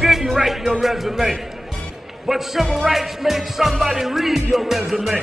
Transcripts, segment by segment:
didn't write your resume, but civil rights made somebody read your resume.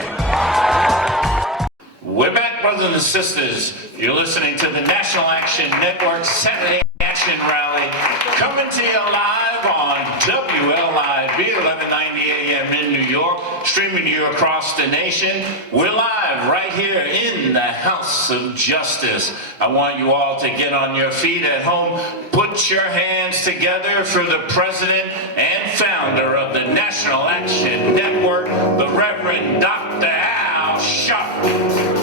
We're back, brothers and sisters. You're listening to the National Action Network Saturday Action Rally, coming to you live on WLIB 1190 AM in New York, streaming to you across the nation. We're live right here in the House of Justice. I want you all to get on your feet at home. Put your hands together for the president and founder of the National Action Network, the Reverend Dr. Al Sharpton.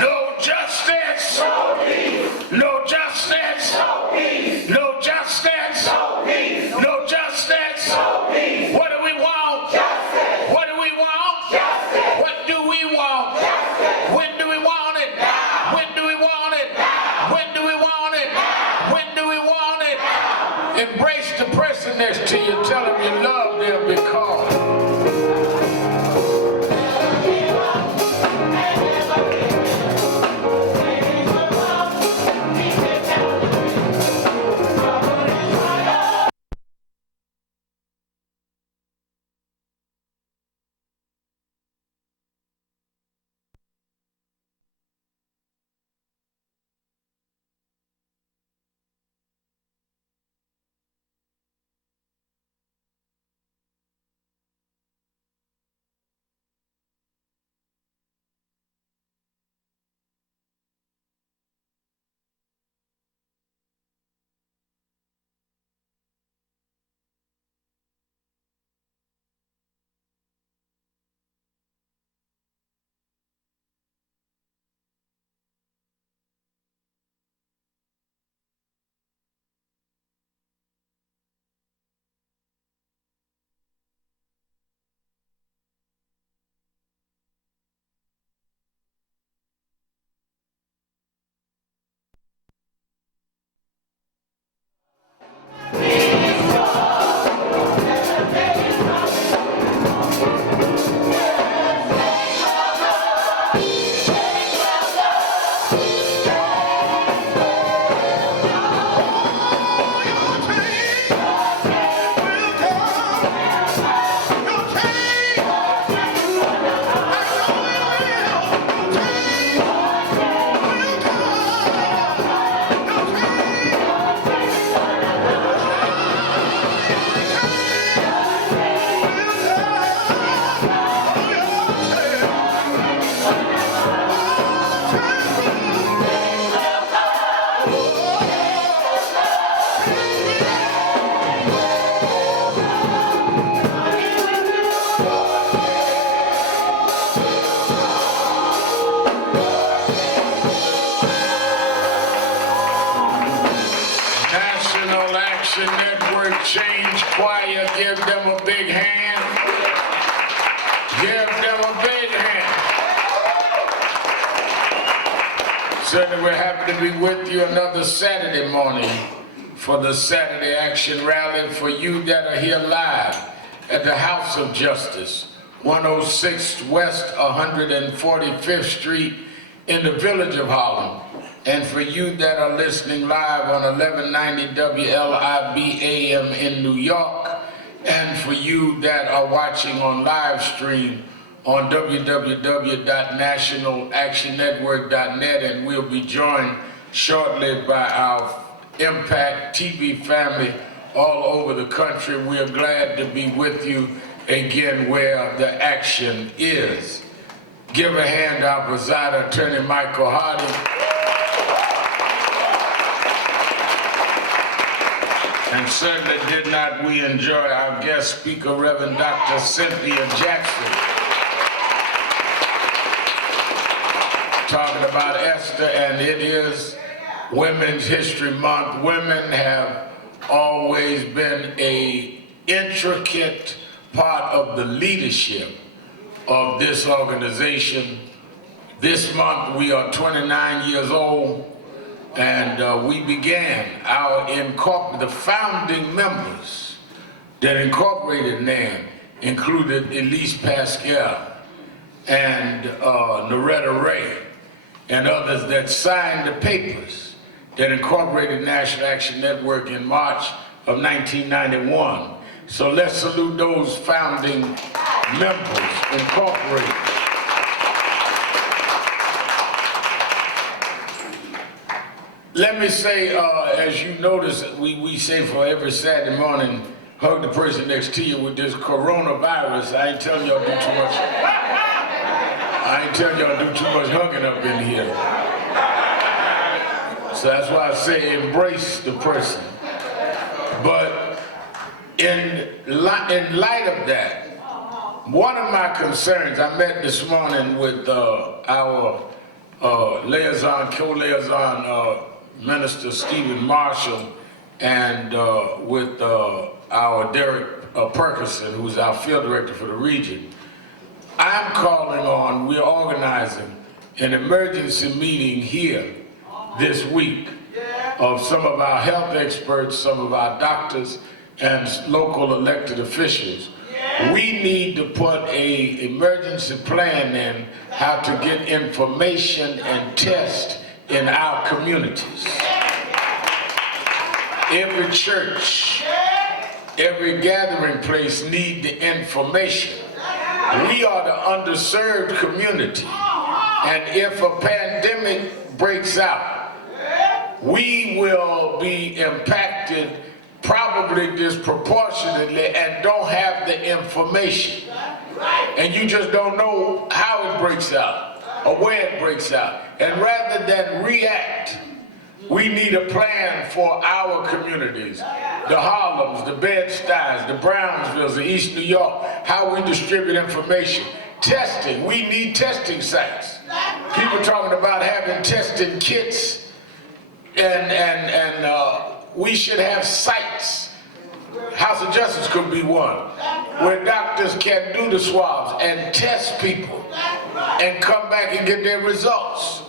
No justice! No peace! No justice! No peace! No justice! No peace! No justice! No peace! What do we want? Justice! What do we want? Justice! What do we want? Justice! When do we want it? Now! When do we want it? Now! When do we want it? Now! When do we want it? Now! Embrace the person next to you. Tell them you love them because Change Choir, give them a big hand. Give them a big hand. Certainly we're happy to be with you another Saturday morning for the Saturday Action Rally for you that are here live at the House of Justice, 106 West 145th Street in the Village of Harlem. And for you that are listening live on 1190 WLIB AM in New York, and for you that are watching on live stream on www.nationalactionnetwork.net, and we'll be joined shortly by our Impact TV family all over the country. We are glad to be with you again where the action is. Give a hand to our presider, Attorney Michael Hardy. And certainly did not we enjoy our guest speaker, Reverend Dr. Cynthia Jackson, talking about Esther, and it is Women's History Month. Women have always been an intricate part of the leadership of this organization. This month we are 29 years old. And we began the founding members that incorporated NAM included Elise Pascal and Noretta Ray and others that signed the papers that incorporated National Action Network in March of 1991. So let's salute those founding members, incorporated. Let me say, as you notice, we say for every Saturday morning, hug the person next to you. With this coronavirus, I ain't telling y'all do too much. I ain't telling y'all do too much hugging up in here. So that's why I say embrace the person. But in light of that, one of my concerns, I met this morning with our liaison, co-liaison, Minister Stephen Marshall, and with our Derek Perkerson, who's our field director for the region. I'm calling on, we're organizing an emergency meeting here this week of some of our health experts, some of our doctors, and local elected officials. We need to put an emergency plan in how to get information and test in our communities. Every church, every gathering place need the information. We are the underserved community, and if a pandemic breaks out, we will be impacted probably disproportionately and don't have the information. And you just don't know how it breaks out or where it breaks out. And rather than react, we need a plan for our communities, the Harlems, the Bed-Stuys, the Brownsvilles, the East New York, how we distribute information. Testing, we need testing sites. People talking about having testing kits, and we should have sites. House of Justice could be one, where doctors can do the swabs and test people and come back and get their results.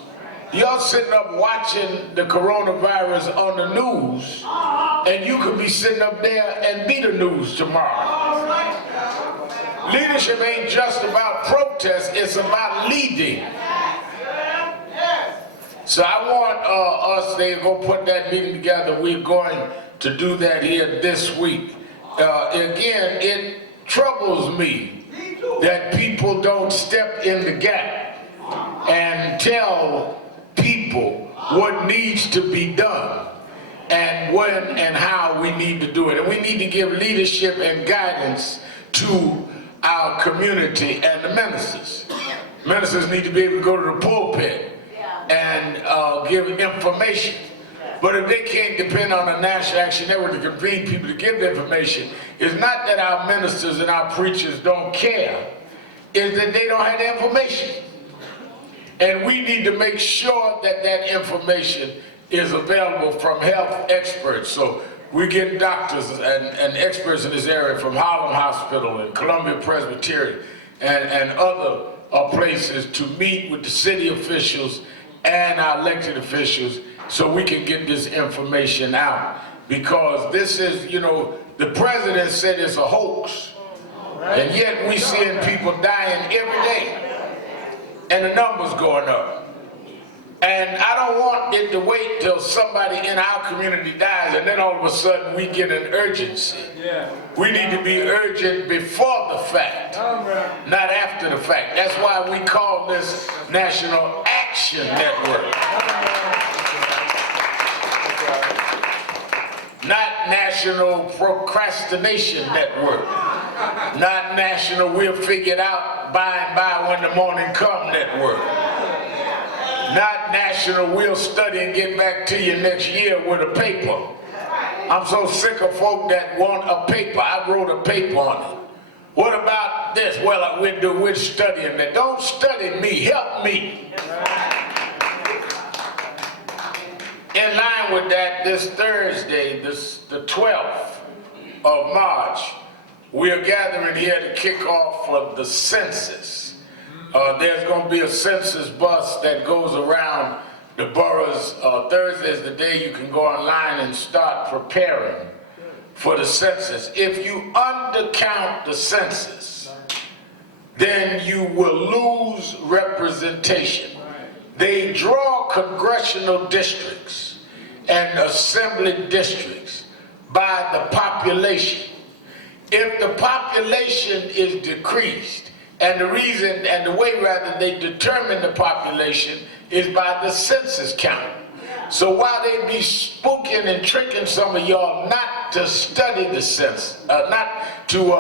Y'all sitting up watching the coronavirus on the news, and you could be sitting up there and be the news tomorrow. Leadership ain't just about protest, it's about leading. So I want us, they're going to put that meeting together. We're going to do that here this week. Again, it troubles me that people don't step in the gap and tell people what needs to be done and when and how we need to do it. And we need to give leadership and guidance to our community and the ministers. Ministers need to be able to go to the pulpit and give information. But if they can't depend on the National Action Network to convene people to give the information, it's not that our ministers and our preachers don't care, it's that they don't have the information. And we need to make sure that that information is available from health experts. So we get doctors and experts in this area from Harlem Hospital and Columbia Presbyterian and other places to meet with the city officials and our elected officials so we can get this information out. Because this is, you know, the president said it's a hoax. And yet we seeing people dying every day. And the numbers going up. And I don't want it to wait till somebody in our community dies and then all of a sudden we get an urgency. We need to be urgent before the fact, not after the fact. That's why we call this National Action Network. Not National Procrastination Network. Not National We'll Figure It Out by and by when the morning come network. Not National We'll Study and Get Back to you next year with a paper. I'm so sick of folk that want a paper. I wrote a paper on it. What about this? Well, we're studying that. Don't study me, help me. In line with that, this Thursday, the 12th of March, we are gathering here to kick off for the census. There's going to be a census bus that goes around the boroughs. Thursday is the day you can go online and start preparing for the census. If you undercount the census, then you will lose representation. They draw congressional districts, and assembly districts by the population. If the population is decreased, and the reason and the way rather they determine the population is by the census count. So while they be spooking and tricking some of y'all not to study the census, not to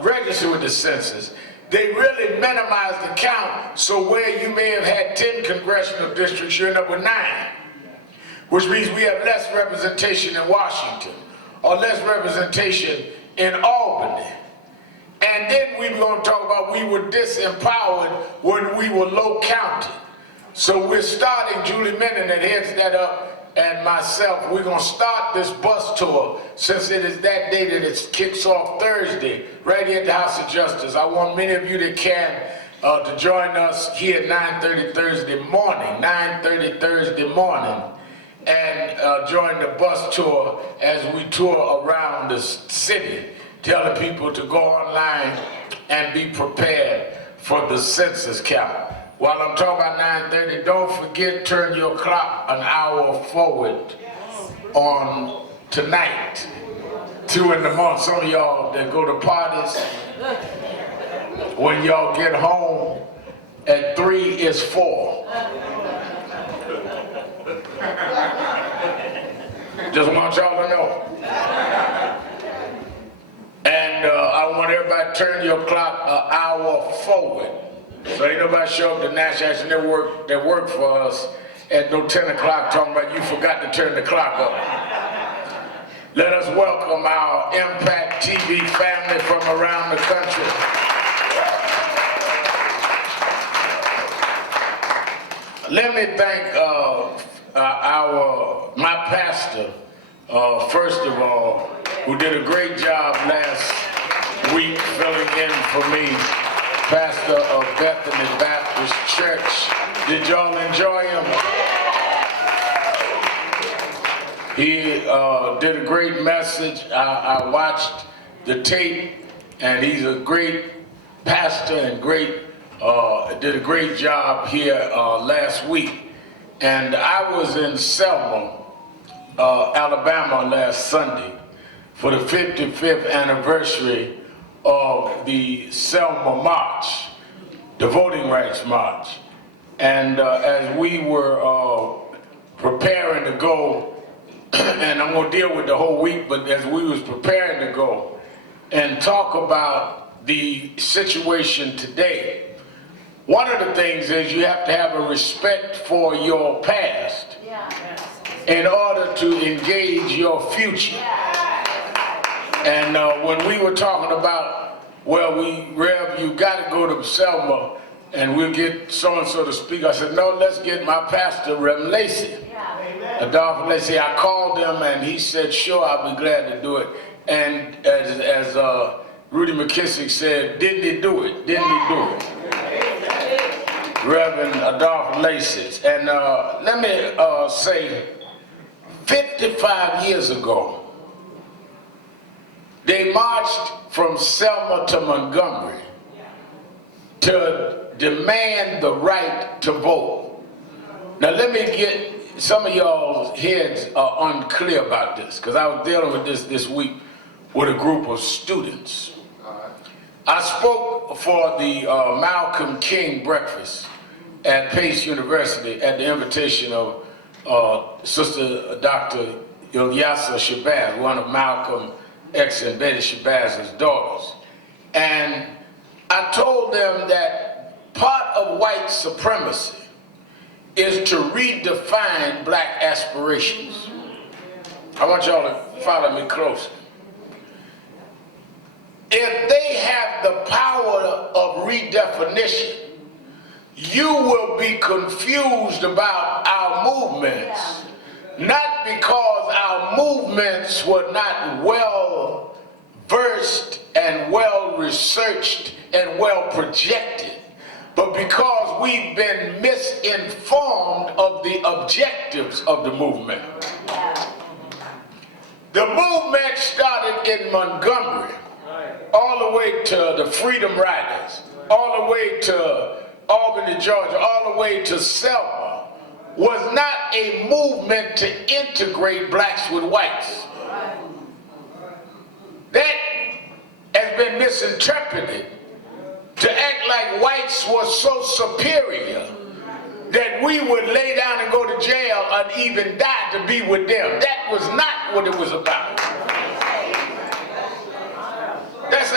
register with the census, they really minimize the count, so where you may have had 10 congressional districts, you end up with 9. Which means we have less representation in Washington, or less representation in Albany. And then we were going to talk about we were disempowered when we were low counted. So we're starting, Julie Menon that heads that up, and myself, we're going to start this bus tour since it is that day that it kicks off Thursday, right here at the House of Justice. I want many of you that can to join us here at 9:30 Thursday morning, 9:30 Thursday morning, and join the bus tour as we tour around the city, telling people to go online and be prepared for the census count. While I'm talking about 9:30, don't forget, turn your clock an hour forward on tonight, 2 in the morning. Some of y'all that go to parties, when y'all get home at 3, it's 4. Just want y'all to know. And I want everybody to turn your clock an hour forward. So ain't nobody show up to National Action Network that work for us at no 10 o'clock talking about you forgot to turn the clock up. Let us welcome our Impact TV family from around the country. Let me thank my pastor, first of all, who did a great job last week filling in for me, pastor of Bethany Baptist Church. Did y'all enjoy him? He did a great message. I watched the tape, and he's a great pastor and did a great job here last week. And I was in Selma, Alabama last Sunday for the 55th anniversary of the Selma March, the Voting Rights March. And as we were preparing to go, and I'm going to deal with the whole week, but as we was preparing to go and talk about the situation today, one of the things is you have to have a respect for your past in order to engage your future. And when we were talking about, well, Rev, you got to go to Selma and we'll get so-and-so to speak, I said, no, let's get my pastor, Rev Lacey. Adolph Lacey. I called him and he said, sure, I'll be glad to do it. And as Rudy McKissick said, didn't he do it? Didn't he do it? Reverend Adolph Lacey. And let me say, 55 years ago, they marched from Selma to Montgomery to demand the right to vote. Now let me get, some of y'all's heads are unclear about this, because I was dealing with this week with a group of students. I spoke for the Malcolm King breakfast at Pace University at the invitation of Sister Dr. Ilyasa Shabazz, one of Malcolm X and Betty Shabaz's daughters. And I told them that part of white supremacy is to redefine black aspirations. I want y'all to follow me closely. If they have the power of redefinition, you will be confused about our movements, not because our movements were not well versed and well researched and well projected, but because we've been misinformed of the objectives of the movement. The movement started in Montgomery, all the way to the Freedom Riders, all the way to Albany, Georgia, all the way to Selma, was not a movement to integrate blacks with whites. That has been misinterpreted to act like whites were so superior that we would lay down and go to jail and even die to be with them. That was not what it was about. That's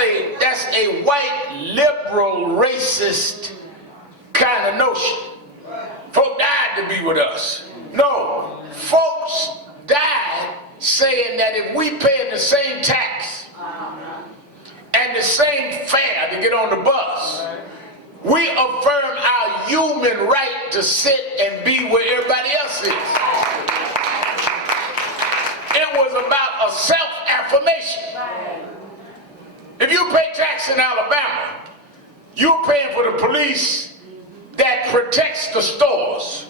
a white, liberal, racist kind of notion. Folk died to be with us. No, folks died saying that if we pay the same tax and the same fare to get on the bus, we affirm our human right to sit and be where everybody else is. It was about a self-affirmation. If you pay tax in Alabama, you're paying for the police that protects the stores.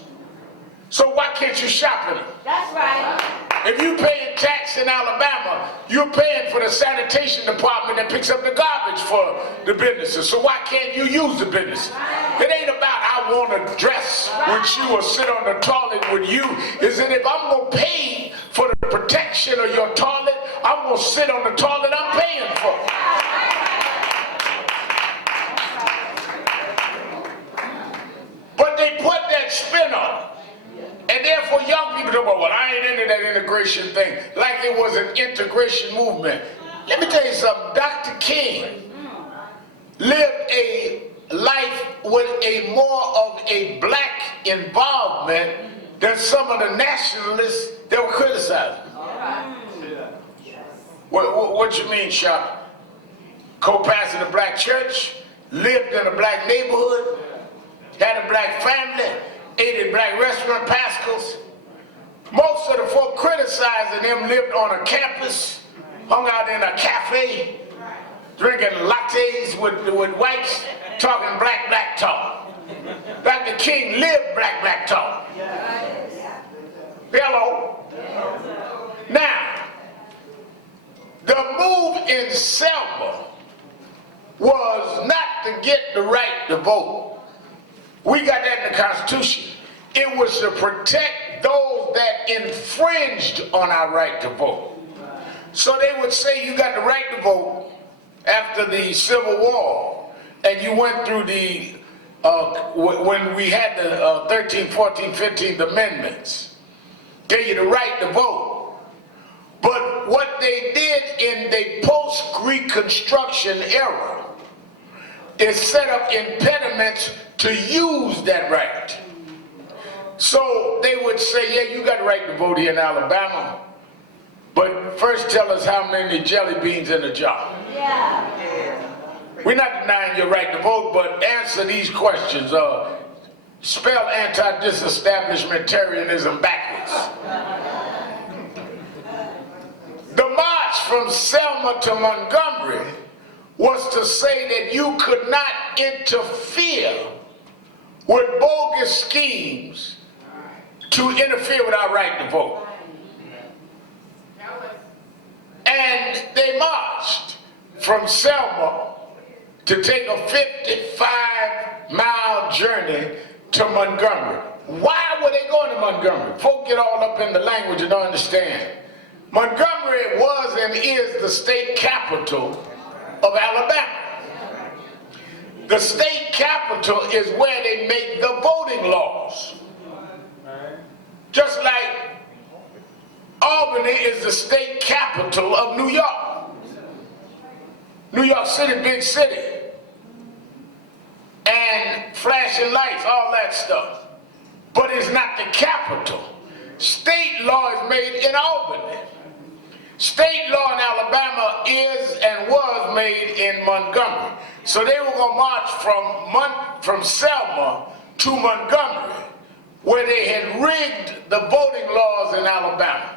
So why can't you shop in them? That's right. If you paying tax in Alabama, you're paying for the sanitation department that picks up the garbage for the businesses. So why can't you use the business? It ain't about I want to dress with you or sit on the toilet with you. Is that if I'm going to pay for the protection of your toilet, I'm going to sit on the toilet I'm paying for. But they put that spin on it. And therefore young people don't go, well, I ain't into that integration thing. Like it was an integration movement. Let me tell you something. Dr. King lived a life with a more of a black involvement than some of the nationalists that were criticizing. What you mean, Shop? Co-pastor in a black church, lived in a black neighborhood, had a black family, ate at black restaurant, Pascal's. Most of the folk criticizing him lived on a campus, hung out in a cafe, drinking lattes with whites, talking black talk. Dr. King lived black talk. Hello. Now, the move in Selma was not to get the right to vote. We got that in the Constitution. It was to protect those that infringed on our right to vote. So they would say you got the right to vote after the Civil War, and you went through the, when we had the 13th, 14th, 15th Amendments, gave you the right to vote. But what they did in the post-Reconstruction era is set up impediments to use that right. So they would say, yeah, you got the right to vote here in Alabama, but first tell us how many jelly beans in a jar. Yeah. We're not denying your right to vote, but answer these questions. Spell anti-disestablishmentarianism backwards. The march from Selma to Montgomery was to say that you could not interfere with bogus schemes to interfere with our right to vote. And they marched from Selma to take a 55-mile journey to Montgomery. Why were they going to Montgomery? Folk get all up in the language and don't understand. Montgomery was and is the state capital of Alabama. The state capital is where they make the voting laws. Just like Albany is the state capital of New York. New York City, big city. And flashing lights, all that stuff. But it's not the capital. State law is made in Albany. State law in Alabama is and was made in Montgomery. So they were going to march from Selma to Montgomery, where they had rigged the voting laws in Alabama.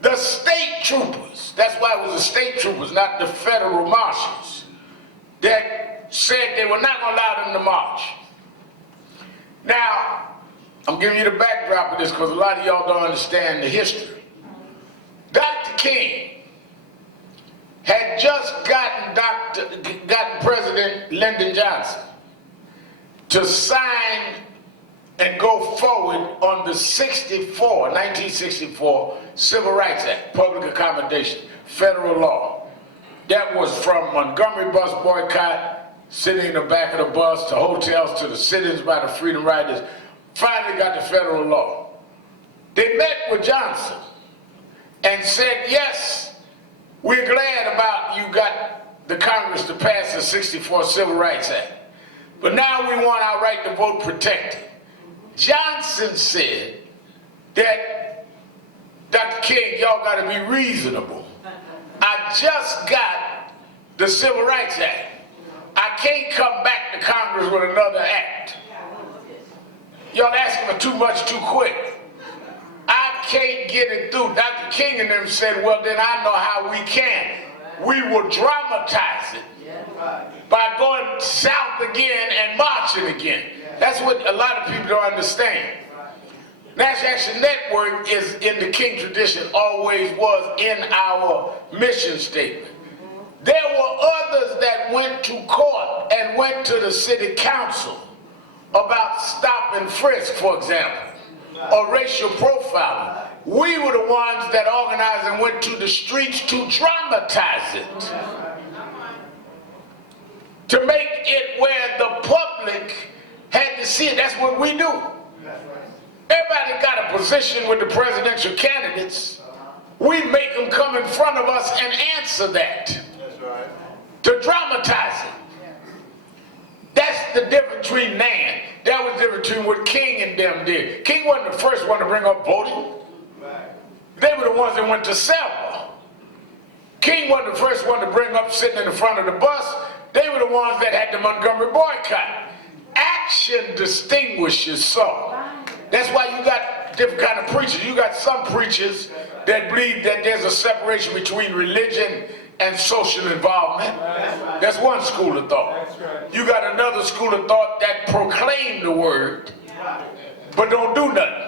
The state troopers, that's why it was the state troopers, not the federal marshals, that said they were not going to allow them to march. Now, I'm giving you the backdrop of this because a lot of y'all don't understand the history. Dr. King had just gotten President Lyndon Johnson to sign and go forward on the 1964 Civil Rights Act, public accommodation, federal law. That was from Montgomery bus boycott, sitting in the back of the bus, to hotels, to the sit-ins by the Freedom Riders. Finally got the federal law. They met with Johnson and said, yes, we're glad about you got the Congress to pass the 64 Civil Rights Act, but now we want our right to vote protected. Johnson said that, Dr. King, y'all got to be reasonable. I just got the Civil Rights Act. I can't come back to Congress with another act. Y'all asking for too much too quick. I can't get it through. Dr. King and them said, well, then I know how we can. We will dramatize it by going south again and marching again. That's what a lot of people don't understand. National Action Network is in the King tradition, always was in our mission statement. There were others that went to court and went to the city council about stop and frisk, for example, or racial profiling. We were the ones that organized and went to the streets to dramatize it, to make it where the public had to see it. That's what we do. Everybody got a position with the presidential candidates. We make them come in front of us and answer that. To dramatize it. That's the difference between Nan. That was the difference between what King and them did. King wasn't the first one to bring up voting. They were the ones that went to Selma. King wasn't the first one to bring up sitting in the front of the bus. They were the ones that had the Montgomery boycott. Action distinguishes some. That's why you got different kind of preachers. You got some preachers that believe that there's a separation between religion and social involvement. That's one school of thought. You got another school of thought that proclaim the word, but don't do nothing.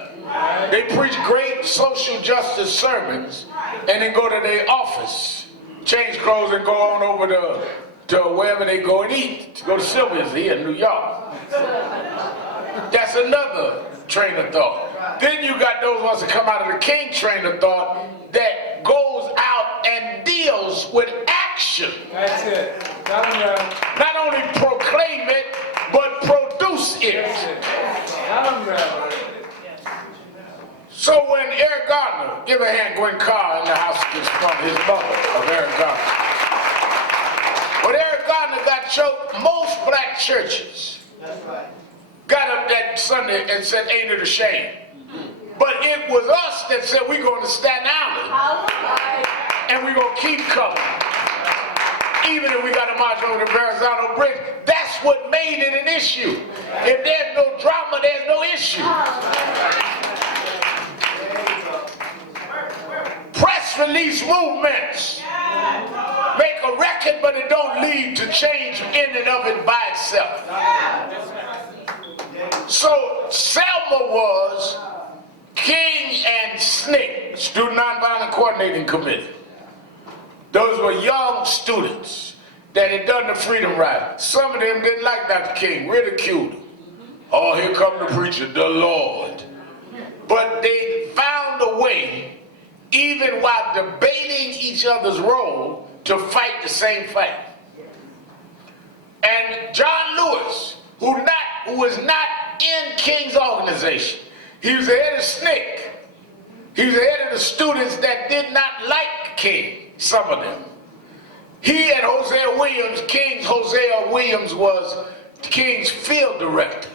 They preach great social justice sermons and then go to their office, change clothes and go on over to wherever they go and eat. Go to Sylvia's here in New York. That's another train of thought. Then you got those ones that come out of the King train of thought that goes out and deals with action. That's it. Not only proclaim it, but produce it. So when Eric Gardner, give a hand, Gwen Carr in the house is from his mother of Eric Gardner. When Eric Gardner got choked, most black churches got up that Sunday and said, ain't it a shame? But it was us that said, we're going to Staten Island. And we're going to keep coming. Even if we got to march over the Verrazano Bridge, that's what made it an issue. If there's no drama, there's no issue. Press release movements make a record, but it don't lead to change in and of it by itself. So Selma was King and SNCC, Student Nonviolent Coordinating Committee. Those were young students that had done the Freedom Ride. Some of them didn't like Dr. King, ridiculed him. Oh, here come the preacher, the Lord. But they found a way, even while debating each other's role, to fight the same fight. And John Lewis, who was not in King's organization, he was the head of SNCC. He was the head of the students that did not like King, some of them. He and Hosea Williams, King's Hosea Williams was King's field director.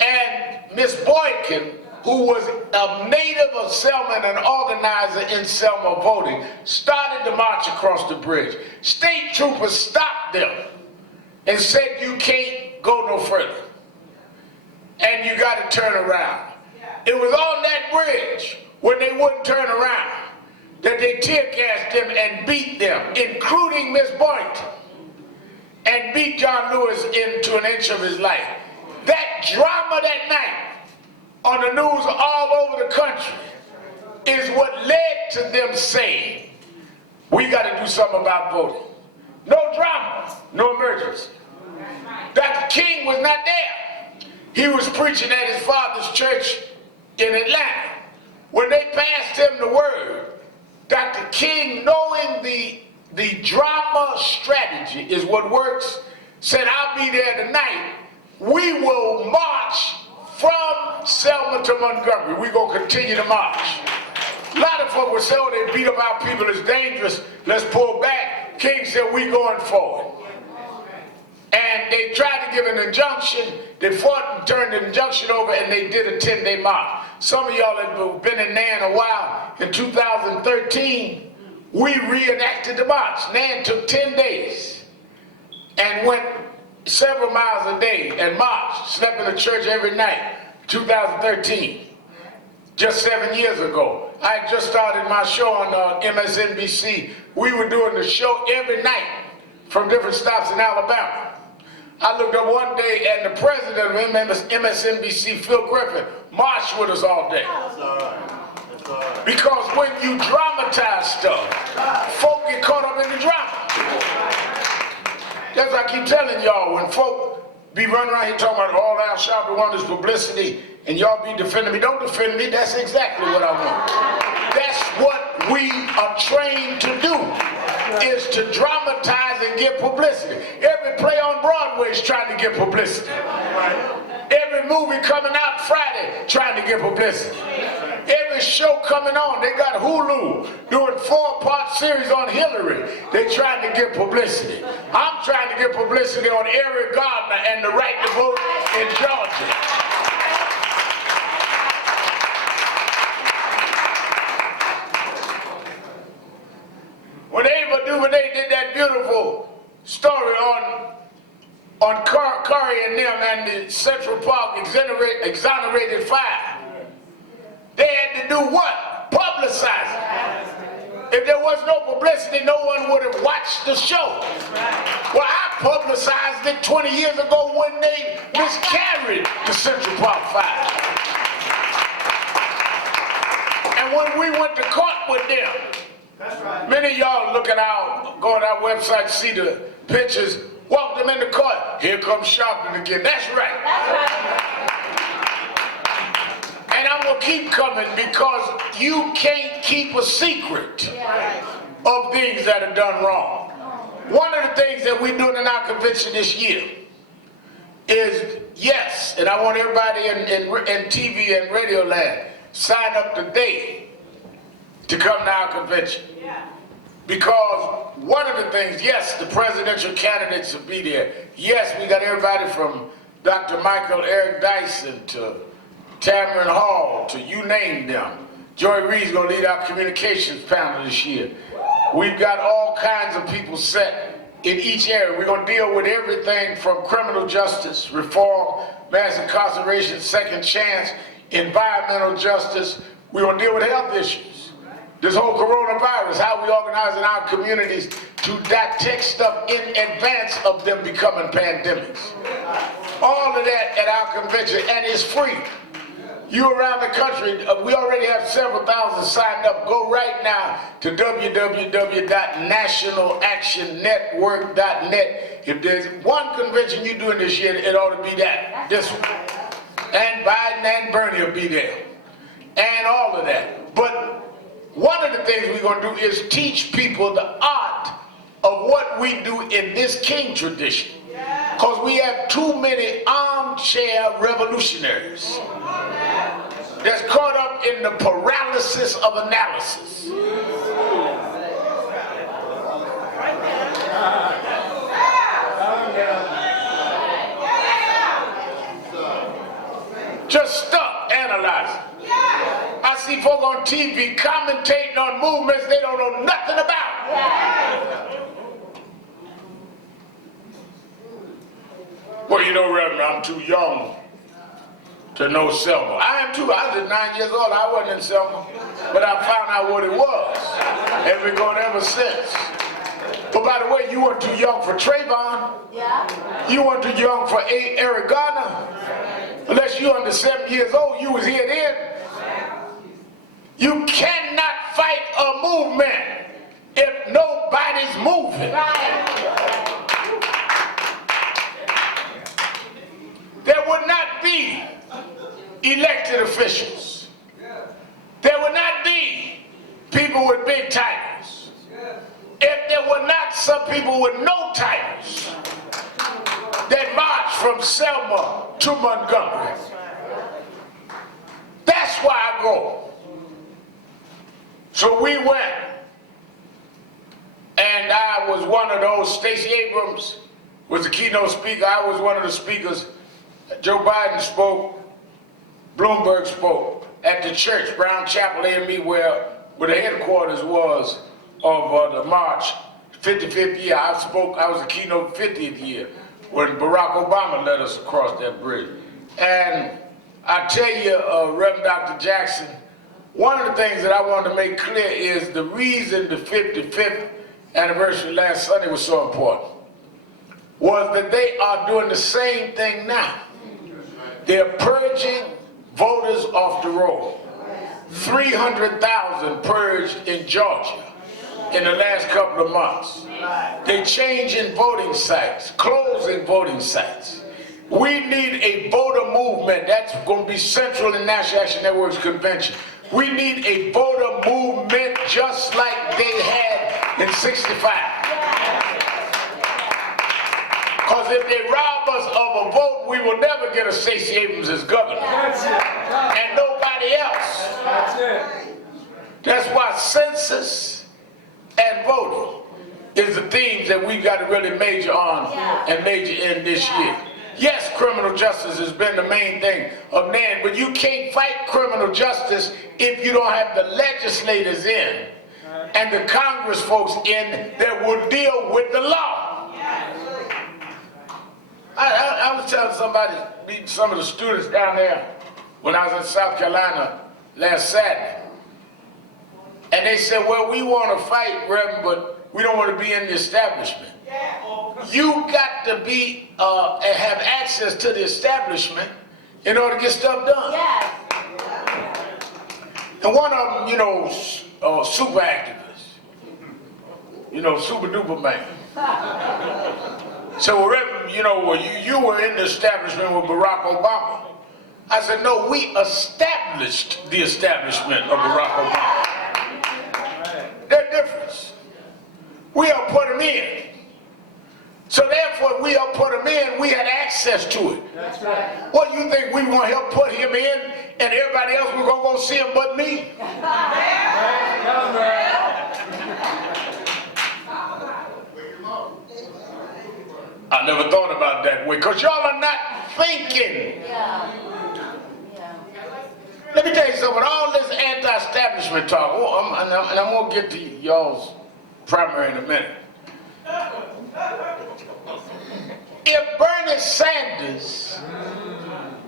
And Miss Boykin, who was a native of Selma and an organizer in Selma voting, started the march across the bridge. State troopers stopped them and said, you can't go no further. And you got to turn around. It was on that bridge, when they wouldn't turn around, that they tear gassed them and beat them, including Miss Boynton, and beat John Lewis into an inch of his life. That drama that night on the news all over the country is what led to them saying, we got to do something about voting. No drama, no emergency. Dr. King was not there. He was preaching at his father's church in Atlanta. When they passed him the word, Dr. King, knowing the drama strategy is what works, said, I'll be there tonight. We will march from Selma to Montgomery. We're going to continue to march. A lot of folks would say, oh, they beat up our people, it's dangerous, let's pull back. King said, we going forward. And they tried to give an injunction. They fought and turned the injunction over, and they did a 10-day march. Some of y'all have been in Nan a while. In 2013, we reenacted the march. Nan took 10 days and went several miles a day and marched, slept in the church every night. 2013, just 7 years ago. I had just started my show on MSNBC. We were doing the show every night from different stops in Alabama. I looked up one day and the president of MSNBC, Phil Griffin, marched with us all day. That's all right. That's all right. Because when you dramatize stuff, folk get caught up in the drama. That's what I keep telling y'all, when folk be running around here talking about all our shop, we want this publicity, and y'all be defending me. Don't defend me, that's exactly what I want. That's what we are trained to do, is to dramatize and get publicity. Every play on Broadway is trying to get publicity. Every movie coming out Friday trying to get publicity. Every show coming on, they got Hulu doing 4-part series on Hillary. They trying to get publicity. I'm trying to get publicity on Eric Gardner and the right to vote in Georgia. When they did that beautiful story on Curry and them and the Central Park exonerated fire, they had to do what? Publicize it. If there was no publicity, no one would have watched the show. Well, I publicized it 20 years ago when they miscarried the Central Park fire. And when we went to court with them, many of y'all look at go on our website, see the pictures, walk them in the court. Here comes shopping again. That's right. That's right. And I'm going to keep coming because you can't keep a secret of things that are done wrong. One of the things that we're doing in our convention this year is, yes, and I want everybody in TV and radio land, sign up today to come to our convention. Because one of the things, yes, the presidential candidates will be there. Yes, we got everybody from Dr. Michael Eric Dyson to Tamron Hall to you name them. Joy Reid's going to lead our communications panel this year. We've got all kinds of people set in each area. We're going to deal with everything from criminal justice, reform, mass incarceration, second chance, environmental justice. We're going to deal with health issues. This whole coronavirus, how we organize in our communities to detect stuff in advance of them becoming pandemics. All of that at our convention, and it's free. You around the country, we already have several thousand signed up. Go right now to www.nationalactionnetwork.net. If there's one convention you're doing this year, it ought to be that, this one. And Biden and Bernie will be there. And all of that. But one of the things we're going to do is teach people the art of what we do in this King tradition. Because we have too many armchair revolutionaries that's caught up in the paralysis of analysis. Just stuck analyzing. I see folk on TV commentating on movements they don't know nothing about. Well, you know, Reverend, I'm too young to know Selma. I am too. I was 9 years old. I wasn't in Selma. But I found out what it was. And we're going ever since. But by the way, you weren't too young for Trayvon. You weren't too young for Eric Garner. Unless you under 7 years old, you was here then. You cannot fight a movement if nobody's moving. There would not not be elected officials. There would not be people with big titles. If there were not some people with no titles that marched from Selma to Montgomery. That's why I go. So we went, and I was one of those. Stacey Abrams was the keynote speaker. I was one of the speakers. Joe Biden spoke. Bloomberg spoke at the church, Brown Chapel, AME, where the headquarters was of the March 55th year. I spoke. I was the keynote 50th year when Barack Obama led us across that bridge. And I tell you, Reverend Dr. Jackson, one of the things that I wanted to make clear is the reason the 55th anniversary last Sunday was so important was that they are doing the same thing now. They're purging voters off the roll. 300,000 purged in Georgia in the last couple of months. They changing voting sites, closing voting sites. We need a voter movement. That's going to be central in National Action Network's convention. We need a voter movement just like they had in 65. Because if they rob us of a vote, we will never get a Stacey Abrams as governor. And nobody else. That's why census and voting is the themes that we've got to really major on and major in this year. Yes, criminal justice has been the main thing of man, but you can't fight criminal justice if you don't have the legislators in and the Congress folks in that will deal with the law. I was telling somebody, meeting some of the students down there when I was in South Carolina last Saturday, and they said, well, we want to fight, Reverend, but we don't want to be in the establishment. You got to be have access to the establishment in order to get stuff done. And one of them, you know, super activist, you know, super duper man. So, Reverend, you know, you were in the establishment with Barack Obama. I said, no, we established the establishment of Barack Obama. There's difference. We helped put him in. So therefore, we helped put him in, we had access to it. That's right. What do you think we were going to help put him in and everybody else was going to go see him but me? I never thought about it that way, because y'all are not thinking. Let me tell you something, all this anti-establishment talk, and I'm going to get to y'all's primary in a minute. If Bernie Sanders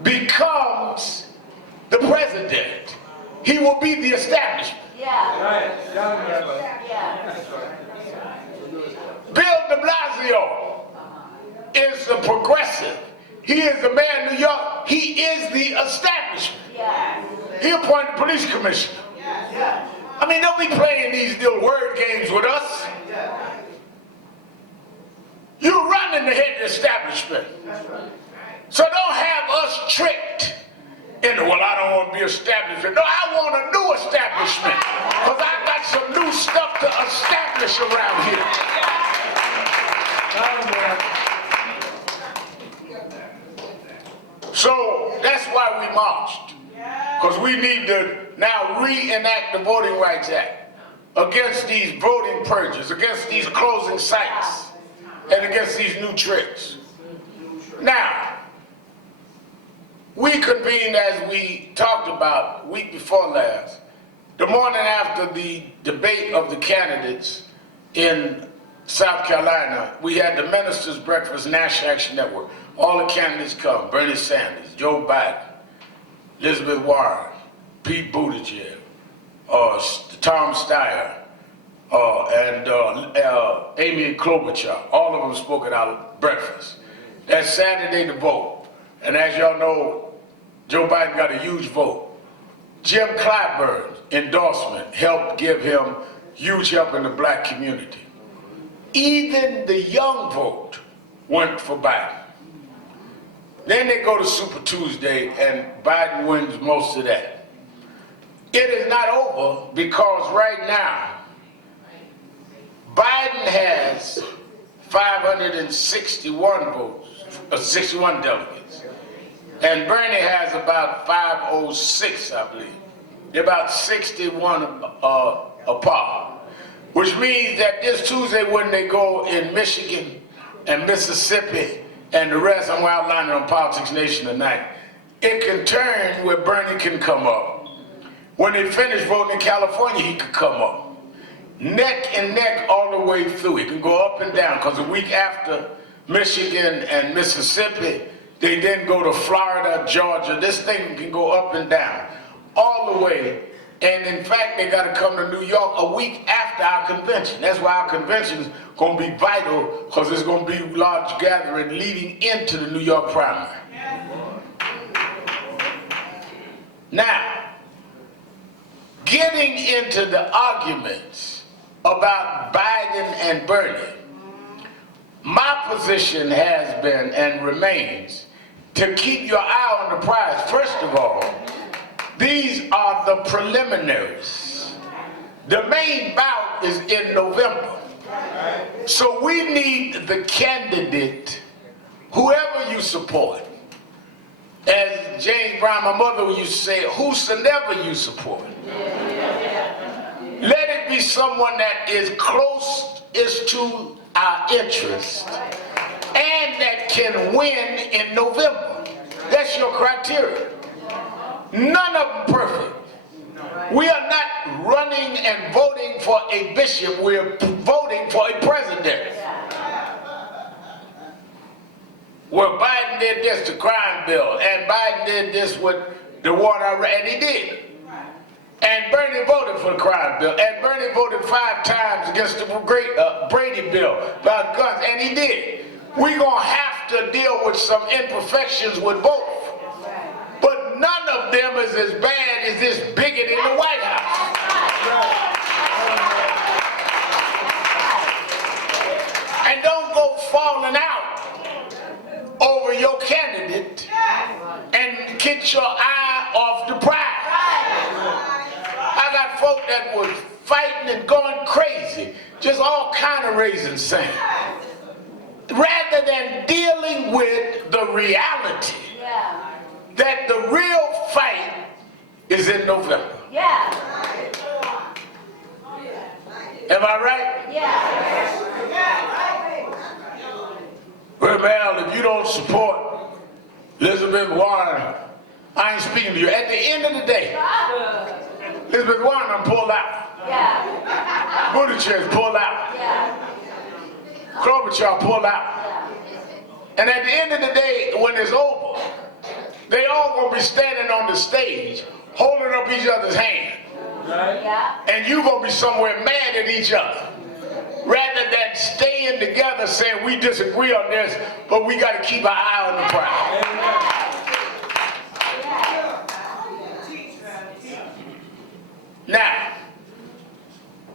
becomes the president, he will be the establishment. Bill de Blasio is the progressive. He is the mayor of New York. He is the establishment. He appointed police commissioner. I mean, don't be playing these little word games with us. You're running the head of the establishment. So don't have us tricked into, well, I don't want to be established. No, I want a new establishment, because I got some new stuff to establish around here. So that's why we marched, because we need to now reenact the Voting Rights Act against these voting purges, against these closing sites, and against these new tricks. Now, we convened, as we talked about week before last, the morning after the debate of the candidates in South Carolina. We had the Ministers' Breakfast, National Action Network. All the candidates come: Bernie Sanders, Joe Biden, Elizabeth Warren, Pete Buttigieg, Tom Steyer, and Amy Klobuchar. All of them spoke at our breakfast. That's Saturday to vote. And as y'all know, Joe Biden got a huge vote. Jim Clyburn's endorsement helped give him huge help in the black community. Even the young vote went for Biden. Then they go to Super Tuesday and Biden wins most of that. It is not over because right now, Biden has 561 votes, 61 delegates. And Bernie has about 506, I believe. They're about 61 apart. Which means that this Tuesday when they go in Michigan and Mississippi and the rest, I'm outlining on Politics Nation tonight, it can turn where Bernie can come up. When they finish voting in California, he could come up. Neck and neck all the way through. It can go up and down because the week after Michigan and Mississippi, they then go to Florida, Georgia. This thing can go up and down all the way. And in fact, they got to come to New York a week after our convention. That's why our convention is going to be vital because there's going to be a large gathering leading into the New York primary. Now, getting into the arguments about Biden and Bernie, my position has been and remains to keep your eye on the prize. First of all, these are the preliminaries. The main bout is in November. So we need the candidate, whoever you support. As James Brown, my mother used to say, whosoever you support. Let it be someone that is close to our interest and that can win in November. That's your criteria. None of them perfect. We are not running and voting for a bishop. We're voting for a president. Well, Biden did this, the crime bill, and Biden did this with the water, and he did. And Bernie voted for the crime bill, and Bernie voted 5 times against the great Brady bill about guns, and he did. We're going to have to deal with some imperfections with both. But none of them is as bad as this bigot in the White House. And don't go falling out over your candidate and get your eye off the prize. I got folk that was fighting and going crazy, just all kind of raising sand, rather than dealing with the reality that the real fight is in November. Yeah. Am I right? Yeah. Well, Mal, if you don't support Elizabeth Warren, I ain't speaking to you. At the end of the day, Elizabeth Warren done pulled out. Yeah. Buttigieg pulled out. Yeah. Klobuchar pulled out. And at the end of the day, when it's over, they all gonna be standing on the stage, holding up each other's hand. Yeah. And you gonna be somewhere mad at each other. Rather than staying together saying we disagree on this, but we gotta keep our eye on the prize. Now,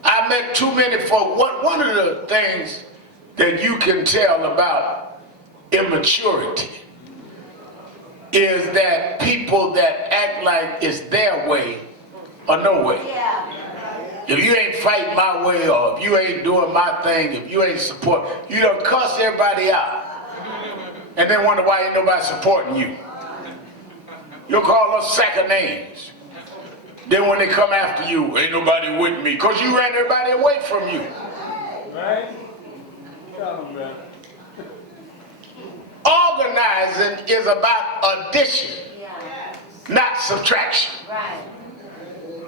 I met too many folk. One of the things that you can tell about immaturity is that people that act like it's their way or no way. Yeah. If you ain't fighting my way, or if you ain't doing my thing, if you ain't support, you done cuss everybody out. And then wonder why ain't nobody supporting you. You'll call us sack of names. Then when they come after you, ain't nobody with me, because you ran everybody away from you. Right? Tell them, man. Organizing is about addition, Yeah. not subtraction. Right.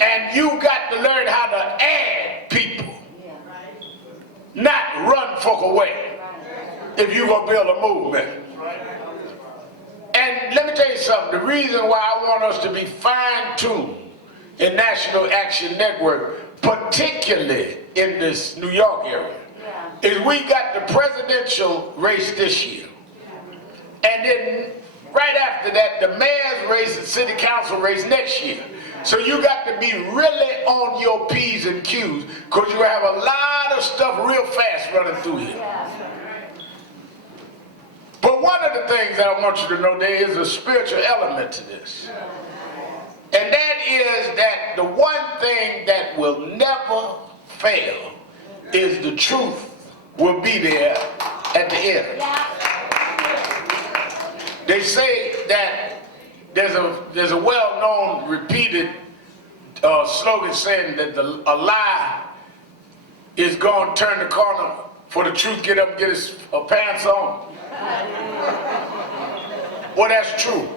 And you got to learn how to add people, Yeah. not run folk away if you're going to build a movement. And let me tell you something, the reason why I want us to be fine-tuned in National Action Network, particularly in this New York area, is we got the presidential race this year. And then right after that, the mayor's race and city council race next year. So you got to be really on your P's and Q's, because you have a lot of stuff real fast running through here. Yeah. But one of the things that I want you to know, there is a spiritual element to this. And that is that the one thing that will never fail is the truth will be there at the end. They say that there's a well-known repeated slogan saying that a lie is going to turn the corner for the truth get up and get his pants on. Well, that's true.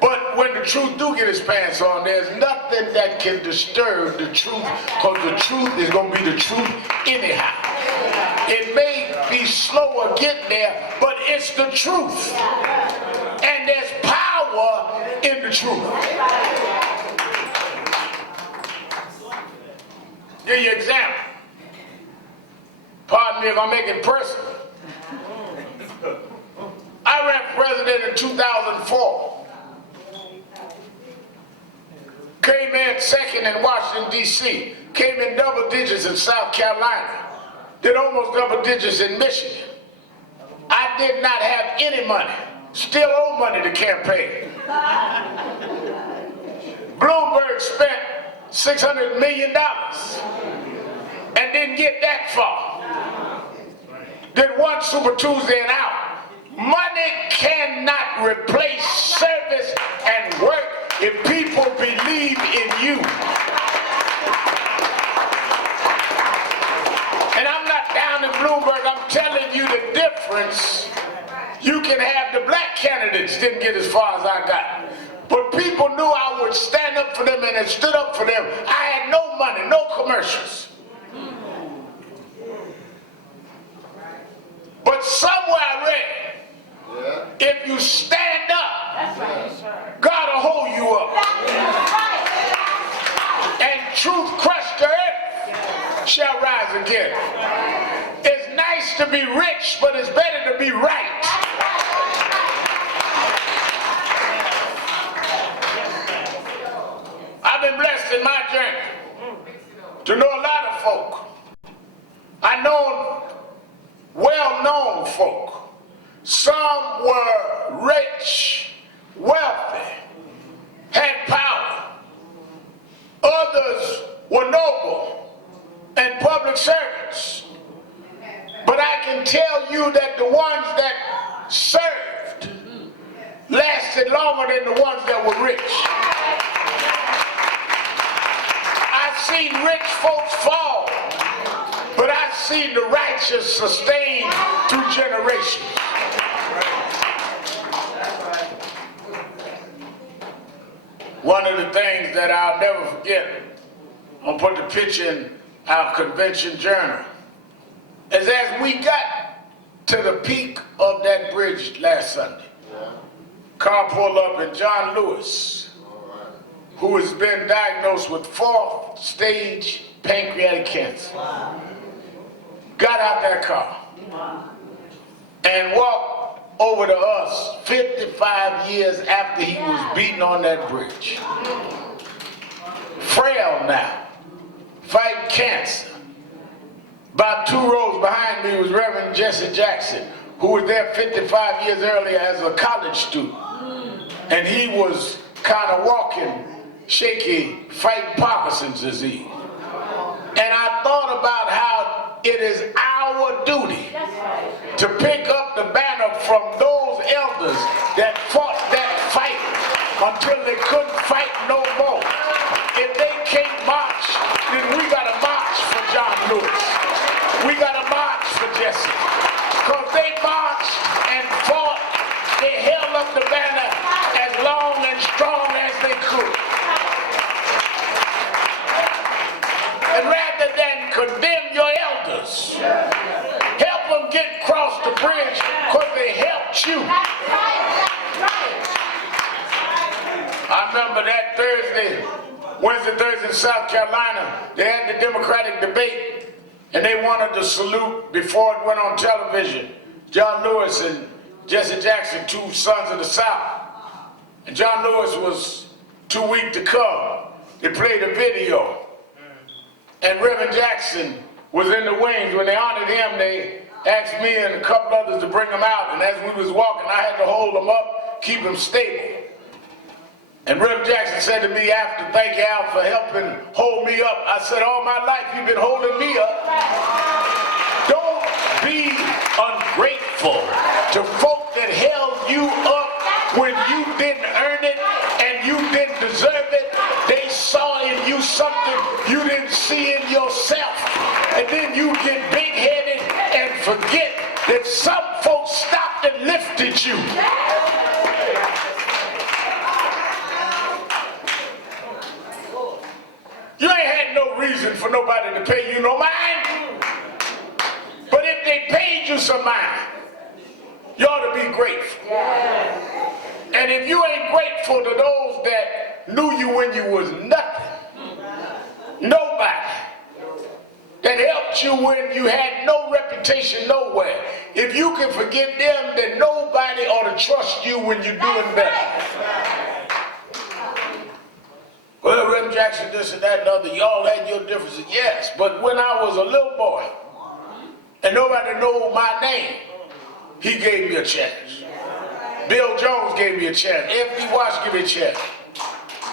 But when the truth do get his pants on, there's nothing that can disturb the truth, because the truth is going to be the truth anyhow. It may be slower getting there, but it's the truth. And there's power in the truth. Give you an example. Pardon me if I make it personal. I ran for president in 2004. Came in second in Washington, D.C. Came in double digits in South Carolina. Did almost double digits in Michigan. I did not have any money. Still owe money to campaign. Bloomberg spent $600 million and didn't get that far. Did one Super Tuesday and out. Money cannot replace service and work if people believe in you. And I'm not down in Bloomberg, I'm telling you the difference. You can have the black candidates didn't get as far as I got. But people knew I would stand up for them, and I stood up for them. I had no money, no commercials. But somewhere I read, if you stand up, God will hold you up. And truth crushed the earth shall rise again. It's nice to be rich, but it's better to be right. I've been blessed in my journey to know a lot of folk. I know well-known folk. Some were rich, wealthy, had power. Others were noble and public servants. But I can tell you that the ones that served lasted longer than the ones that were rich. I've seen rich folks fall, but I've seen the righteous sustained through generations. One of the things that I'll never forget, I'll put the picture in our convention journal, is as we got to the peak of that bridge last Sunday, car pulled up and John Lewis, who has been diagnosed with 4th stage pancreatic cancer, got out that car and walked over to us 55 years after he was beaten on that bridge. Frail now, fighting cancer. About 2 rows behind me was Reverend Jesse Jackson, who was there 55 years earlier as a college student. And he was kind of walking shaky, fighting Parkinson's disease. And I thought about how it is our duty to pick up the banner from those elders that fought that fight until they couldn't fight no more. If they can't march, then we gotta march for John Lewis. We gotta march for Jesse. Because they marched and fought, they held up the banner as long and strong as they could. And rather than condemn your elders, help them get across the bridge because they helped you. I remember that Wednesday, Thursday in South Carolina, they had the Democratic debate and they wanted to salute before it went on television John Lewis and Jesse Jackson, 2 sons of the South. And John Lewis was too weak to come. They played a video. And Reverend Jackson was in the wings. When they honored him, they asked me and a couple others to bring him out, and as we was walking, I had to hold him up, keep him stable. And Reverend Jackson said to me after, "Thank you, Al, for helping hold me up." I said, "All my life you've been holding me up." Don't be ungrateful to folk that held you up when you didn't earn it and you didn't deserve it. They saw in you something you didn't see in yourself. And then you get big-headed and forget that some folks stopped and lifted you. You ain't had no reason for nobody to pay you no mind. But if they paid you some mind, you ought to be grateful. And if you ain't grateful to those that knew you when you was nothing, nobody, that helped you when you had no reputation nowhere, if you can forget them, then nobody ought to trust you when you're doing better. Well, Reverend Jackson, this and that and other, y'all had your differences. Yes, but when I was a little boy and nobody knew my name, he gave me a chance. Bill Jones gave me a chance. F.D. Watts gave me a chance.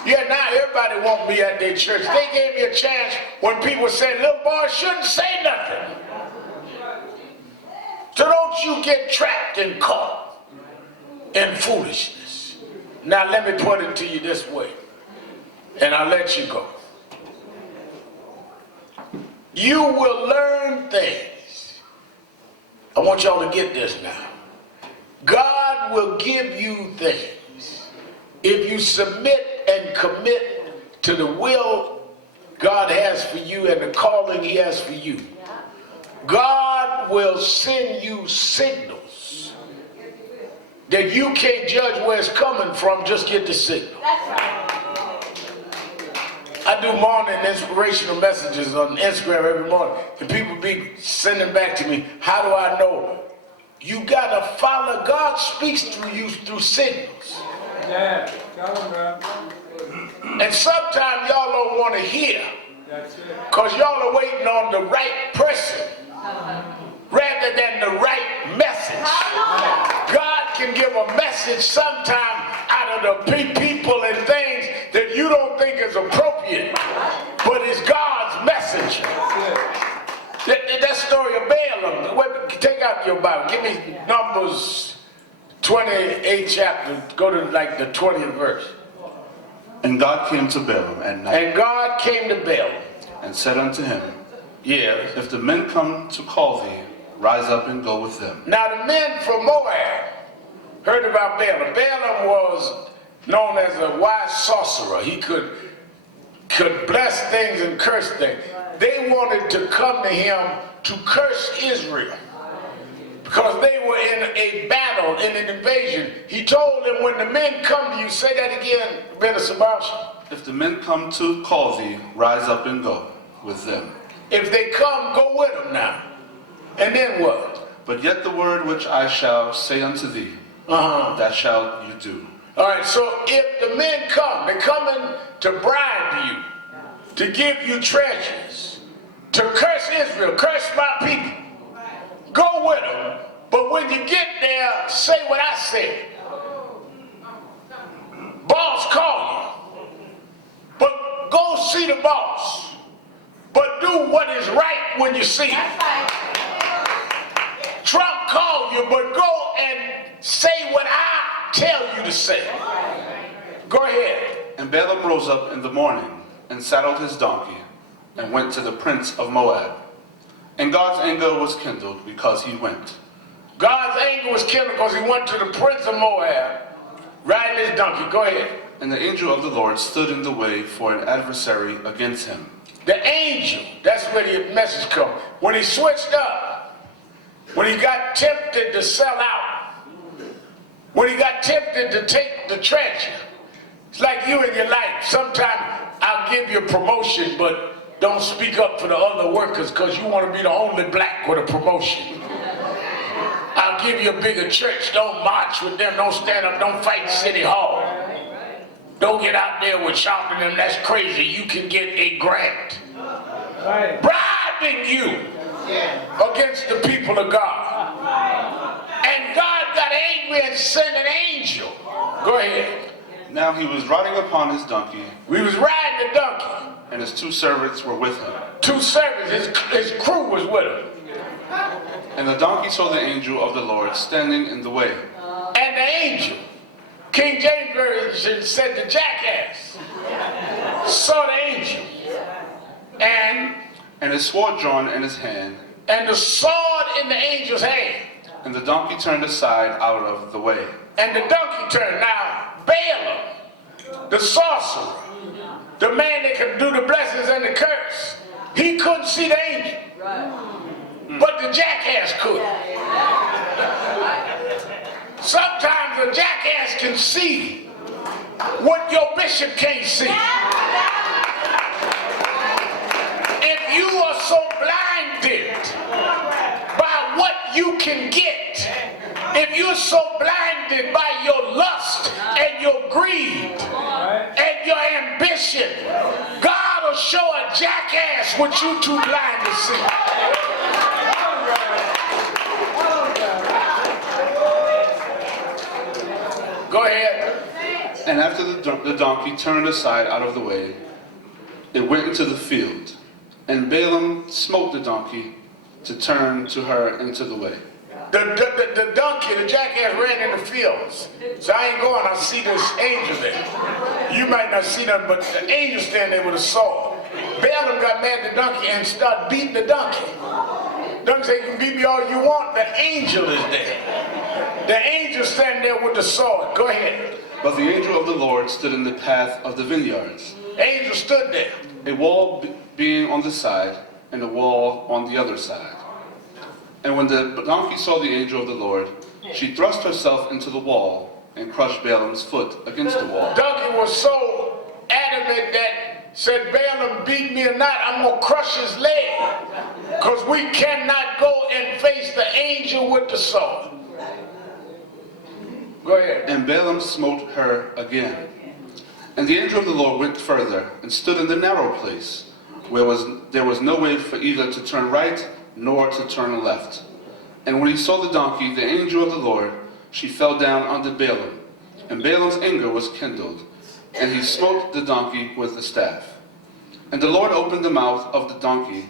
Yeah, now everybody want me at their church. They gave me a chance when people said, "Little boy shouldn't say nothing." So don't you get trapped and caught in foolishness. Now let me put it to you this way, and I'll let you go. You will learn things. I want y'all to get this now. God will give you things if you submit and commit to the will God has for you and the calling he has for you. God will send you signals that you can't judge where it's coming from. Just get the signal. I do morning inspirational messages on Instagram every morning, and people be sending back to me, "How do I know?" You gotta follow. God speaks through you through signals. Yeah, tell them, bro. And sometimes y'all don't want to hear That's it. because y'all are waiting on the right person rather than the right message. God can give a message sometime out of the people and things that you don't think is appropriate, but it's God's message. That story of Balaam, take out your Bible, give me Numbers 28th chapter, go to like the 20th verse. And God came to Balaam at night, And God came to Balaam. and said unto him, Yes. If the men come to call thee, rise up and go with them. Now the men from Moab heard about Balaam. Balaam was known as a wise sorcerer. He could bless things and curse things. They wanted to come to him to curse Israel because they were in a battle, in an invasion. He told them, when the men come to you, say that again, Brother Sebastian. If the men come to call thee, rise up and go with them. If they come, go with them now. And then what? But yet the word which I shall say unto thee, that shall you do. All right, so if the men come, they're coming to bribe you, to give you treasures, to curse Israel, curse my people. Go with them, but when you get there, say what I said. Boss call you, but go see the boss, but do what is right when you see him. Trump called you, but go and say what I tell you to say. Go ahead. And Balaam rose up in the morning, and saddled his donkey, and went to the prince of Moab. And God's anger was kindled because he went. God's anger was kindled because he went to the prince of Moab, riding his donkey. Go ahead. And the angel of the Lord stood in the way for an adversary against him. The angel, that's where the message comes. When he switched up, when he got tempted to sell out, when he got tempted to take the treasure, it's like you in your life. Sometimes I'll give you a promotion, but don't speak up for the other workers because you want to be the only black with a promotion. I'll give you a bigger church. Don't march with them. Don't stand up. Don't fight City Hall. Don't get out there with shopping them. That's crazy. You can get a grant. Right. Bribing you against the people of God. And God got angry and sent an angel. Go ahead. Now he was riding upon his donkey, We was riding the donkey. and his 2 servants were with him. 2 servants, his crew was with him. And the donkey saw the angel of the Lord standing in the way. And the angel, King James Version said the jackass, saw the angel. And his sword drawn in his hand, And the sword in the angel's hand. and the donkey turned aside out of the way. And the donkey turned. Now, Balaam, the sorcerer, the man that could do the blessings and the curse, he couldn't see the angel. But the jackass could. Sometimes a jackass can see what your bishop can't see. If you are so blinded by what you can get, if you're so blinded by your lust and your greed and your ambition, God will show a jackass what you too blind to see. Go ahead. And after the donkey turned aside out of the way, it went into the field. And Balaam smote the donkey to turn to her into the way. The donkey, the jackass ran in the fields. So I ain't going, I see this angel there. You might not see them, but the angel standing there with a sword. Balaam got mad at the donkey and started beating the donkey. Donkey said, you can beat me all you want, the angel is there. The angel standing there with the sword. Go ahead. But the angel of the Lord stood in the path of the vineyards, The angel stood there. a wall being on the side, and a wall on the other side. And when the donkey saw the angel of the Lord, she thrust herself into the wall and crushed Balaam's foot against the wall. Donkey was so adamant that said, Balaam beat me or not, I'm going to crush his leg. Because we cannot go and face the angel with the sword. Go ahead. And Balaam smote her again. And the angel of the Lord went further and stood in the narrow place, where there was no way for either to turn right nor to turn left. And when he saw the donkey, the angel of the Lord, she fell down under Balaam. And Balaam's anger was kindled, and he smote the donkey with the staff. And the Lord opened the mouth of the donkey,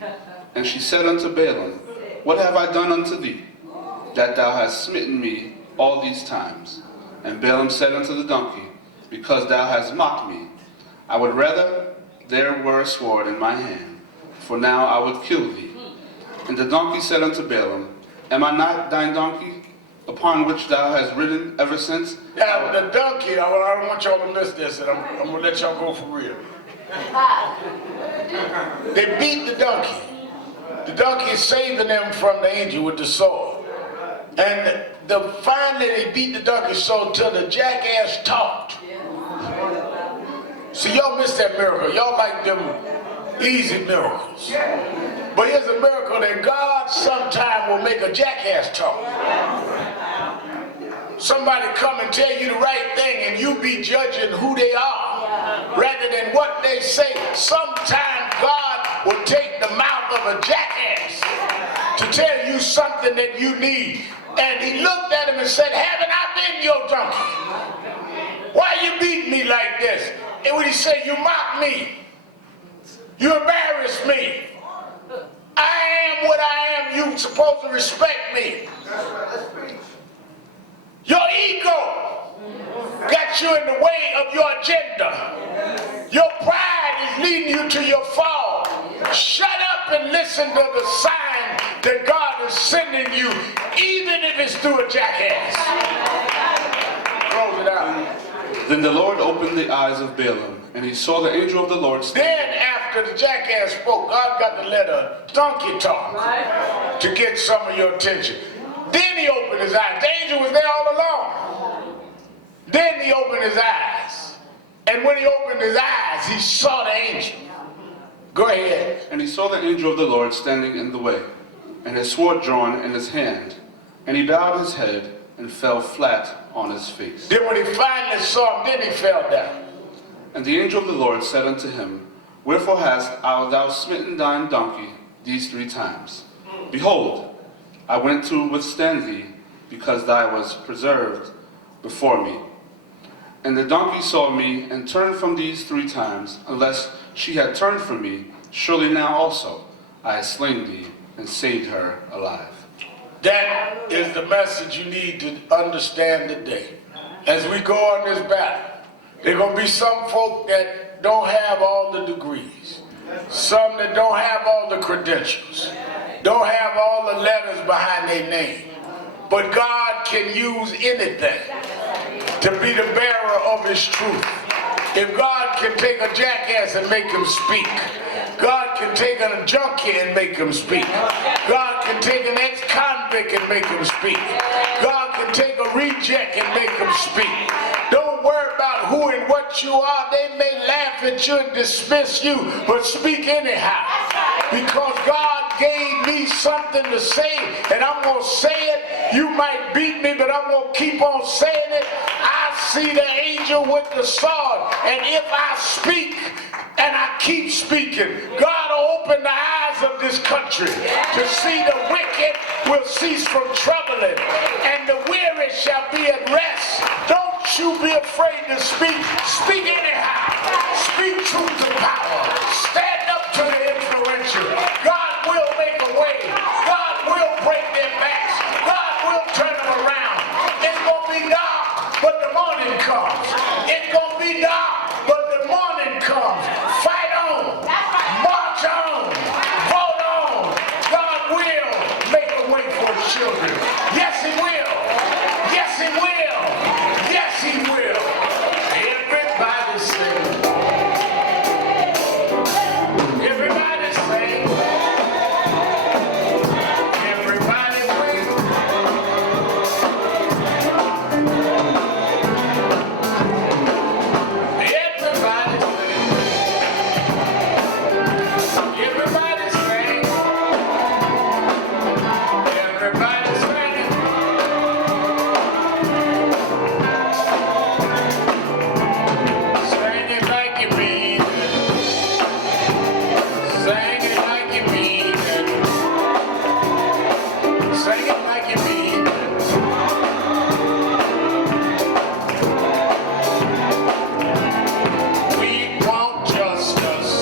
and she said unto Balaam, What have I done unto thee, that thou hast smitten me all these times? And Balaam said unto the donkey, Because thou hast mocked me, I would rather there were a sword in my hand, for now I would kill thee. And the donkey said unto Balaam, Am I not thine donkey, upon which thou hast ridden ever since? Now, the donkey, I don't want y'all to miss this, and I'm going to let y'all go for real. They beat the donkey. The donkey is saving them from the angel with the sword. And finally they beat the donkey so till the jackass talked. See, y'all missed that miracle. Y'all like them easy miracles. But here's a miracle that God sometime will make a jackass talk. Somebody come and tell you the right thing and you be judging who they are rather than what they say. Sometime God will take the mouth of a jackass to tell you something that you need. And he looked at him and said, Haven't I been your donkey? Why you beat me like this? And when he said, You mock me, you embarrass me, I am what I am, you supposed to respect me. Your ego got you in the way of your agenda. Your pride is leading you to your fall. Shut up and listen to the sign that God is sending you, even if it's through a jackass. Close it out. Then the Lord opened the eyes of Balaam, and he saw the angel of the Lord standing. Then after the jackass spoke, God got to let a donkey talk to get some of your attention. Then he opened his eyes. The angel was there all along. Then he opened his eyes. And when he opened his eyes, he saw the angel. Go ahead. And he saw the angel of the Lord standing in the way, and his sword drawn in his hand. And he bowed his head and fell flat on his face. Then when he finally saw him, then he fell down. And the angel of the Lord said unto him, Wherefore hast thou smitten thine donkey these 3 times? Behold, I went to withstand thee, because thou was preserved before me. And the donkey saw me, and turned from these 3 times, unless she had turned from me, surely now also I have slain thee, and saved her alive. That is the message you need to understand today. As we go on this battle, there are going to be some folk that don't have all the degrees, some that don't have all the credentials, don't have all the letters behind their name. But God can use anything to be the bearer of his truth. If God can take a jackass and make him speak, God can take a junkie and make him speak. God can take an ex-convict and make him speak. God can take a reject and make him speak. Don't worry about who and what you are. They may laugh at you and dismiss you, but speak anyhow. Because God gave me something to say, and I'm going to say it. You might beat me, but I'm going to keep on saying it. I see the angel with the sword, and if I speak and I keep speaking, God will open the eyes of this country to see the wicked will cease from troubling, and the weary shall be at rest. Don't you be afraid to speak. Speak anyhow. Speak truth to power. Stand up to the influential. God will make a way. God will break their backs. God will turn them around. It's going to be dark, but the morning comes. It's going to be dark, but the morning comes. Fight on. March on. Hold on. God will make a way for his children. Yes, he will. Yes, he will. Yes, he will. Everybody sing. Everybody sing. Everybody sing. Everybody sing. Everybody sing. Everybody sing. Sing it like you mean it. Sing it like you mean it. Sing it like you mean it. We want justice.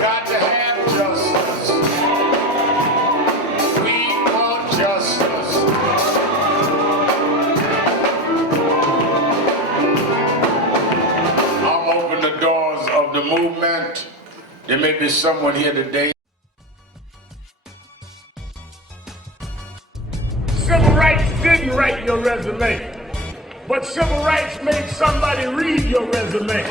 Got to have justice. We want justice. I'll open the doors of the movement. There may be someone here today. Civil rights didn't write your resume, but civil rights made somebody read your resume.